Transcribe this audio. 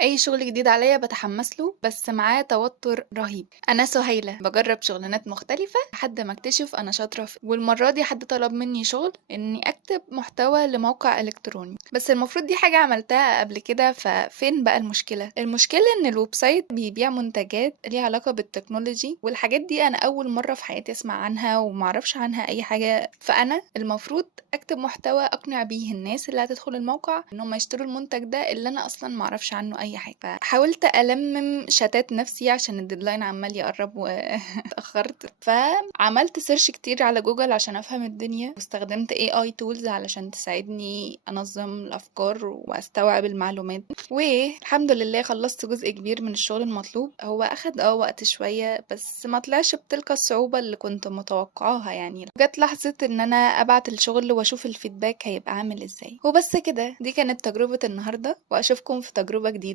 أي شغل جديد عليا بتحمس له بس معاه توتر رهيب. أنا سهيلة بجرب شغلانات مختلفة لحد ما اكتشف أنا شاطرة في والمرة دي حد طلب مني شغل إني أكتب محتوى لموقع إلكتروني، بس المفروض دي حاجة عملتها قبل كده. ففين بقى المشكلة؟ المشكلة إن الويب سايت بيبيع منتجات ليها علاقة بالتكنولوجي، والحاجات دي أنا أول مرة في حياتي أسمع عنها ومعرفش عنها أي حاجة. فأنا المفروض أكتب محتوى أقنع بيه الناس اللي هتدخل الموقع إنهم يشتروا المنتج ده اللي أنا أصلا معرفش عنه أي حاجة. فحاولت ألمم شتات نفسي عشان الديدلاين عمال يقرب واتأخرت، فعملت سيرش كتير على جوجل عشان أفهم الدنيا، واستخدمت AI tools علشان تساعدني أنظم الأفكار وأستوعب المعلومات. والحمد لله خلصت جزء كبير من الشغل المطلوب. هو أخد وقت شوية بس ما طلعش بتلك الصعوبة اللي كنت متوقعاها. يعني جت لحظة ان انا ابعت الشغل واشوف الفيدباك هيبقى عامل ازاي. وبس كده، دي كانت تجربة النهاردة، واشوفكم في تجربة جديدة.